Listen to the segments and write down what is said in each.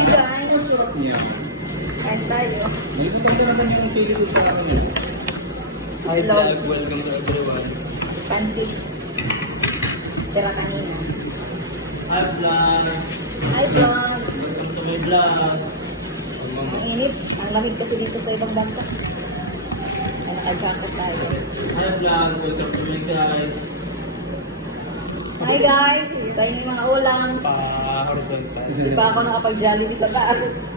Hi guys! Yeah. Kain tayo. May maganda naman yung feeling sa kanya. Hi Hello. vlog, welcome to everyone. Pansit. Tira kanina. Hi vlog, Hi vlog! welcome to my vlog. Ang init. Ang lamig kasi dito sa ibang bansa. Kaya naka-jacket tayo. Hi vlog, welcome to my guys. Hi guys! Tayo yung mga ulams. Horizontal. Hindi pa ako nakapag-jollibee sa taas.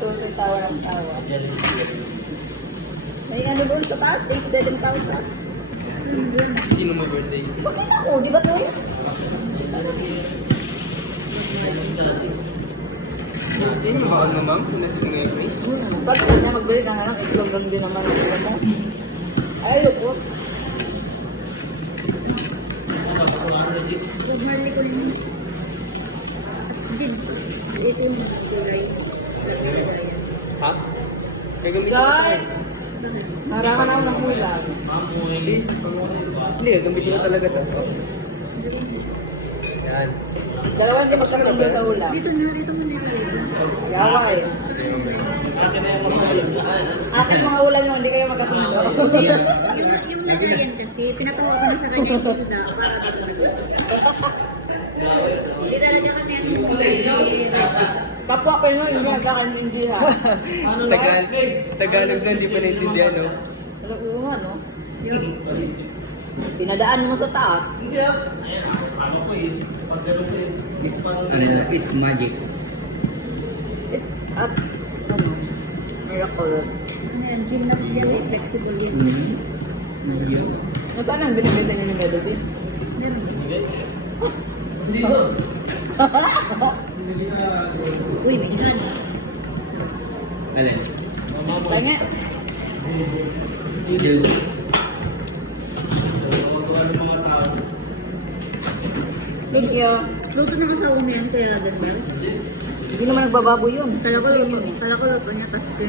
Tuloy tawa ng tawa. May ano doon sa taas? 8,7,000. Sino mo birthday? Bakit ako? Di ba ito? Hindi mo ano ma'am? Kung na-face? Bakit na magbili na lang? Itlog lang din naman. Ay, loko. Marli ko rin. Ito yung kulay. Ha? Gagamit ko Guys! Naraman ako ng ulam. Hindi, gamitin ko talaga to. Yan. Dalawa hindi magkasundo sa ulam. Dito mo na. Yaway. Akin mga ulam nyo, hindi kayo magkasundo. Yung nagayan kasi, pinatawa ko na sa kanya yung suda. Hindi talaga kami Kapwa ko nyo, hindi nagkakaintindihan. Tagalog na, hindi pa naintindihan, no? Ano nga, no? Pinadaan mo sa taas. It's magic. It's at, ano, miraculous. Ayan, gymnast yan, flexible yan. Saan ang binigay sa inyo ni Melody? Uy, may sana. Alin? Tanya. Thank you. Luto na sa una yan, kaya ganda. Hindi naman nagbabago yun. Kala ko luto niya kasi.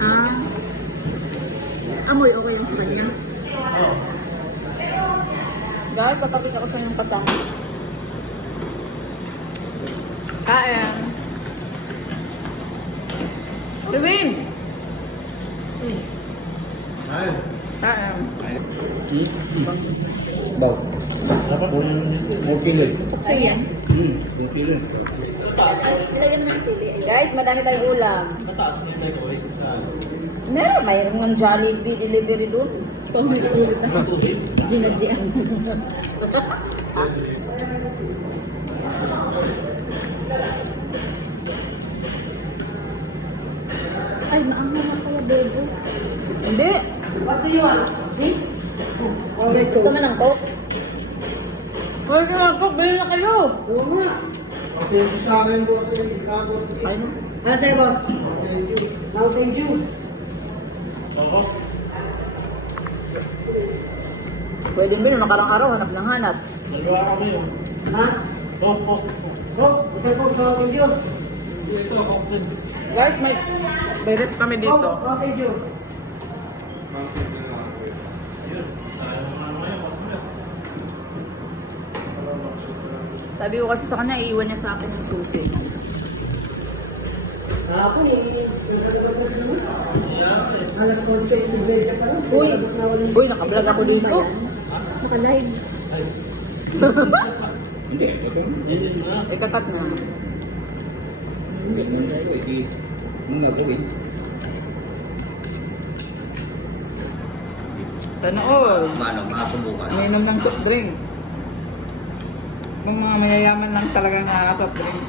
Ah. Amoy, okay yung sa kanya. Guys, papakita ko sa inyong patang. Kain. Lewin! Kain. Daw. Okay lang. So yan. Okay lang. Ilagyan mo ng sili. Guys, madami tayong ulam. Meron, mayroon ng Jollibee delivery doon. Pag may ulit ako. Ginadyan. Ay, maangal na pala, bebo. Hindi. What do you want? Gusto mo ng Coke? Gusto ng Coke, bilhin na kayo. Oo nga. Okay, sa akin, boss. Ay na. Ano sa'yo, boss? Now, thank you. Pwede din, nakarang araw, hanap ng hanap. Ha? Oh, isa po sa thank you. Guys, may ref kami dito. Oh, thank you. Sabi ko kasi sa kanya, iiwan niya sa akin yung susi. Ako, alas 4:20 pa lang. Uy, nakablog ako dito. Naka-live. Hindi. Ikakat na. Hindi. Ano gagawin? Sana all. Paano? Makasubukan. Uminom ng soft drinks. Kung mga mayayaman lang talaga nga soft drinks.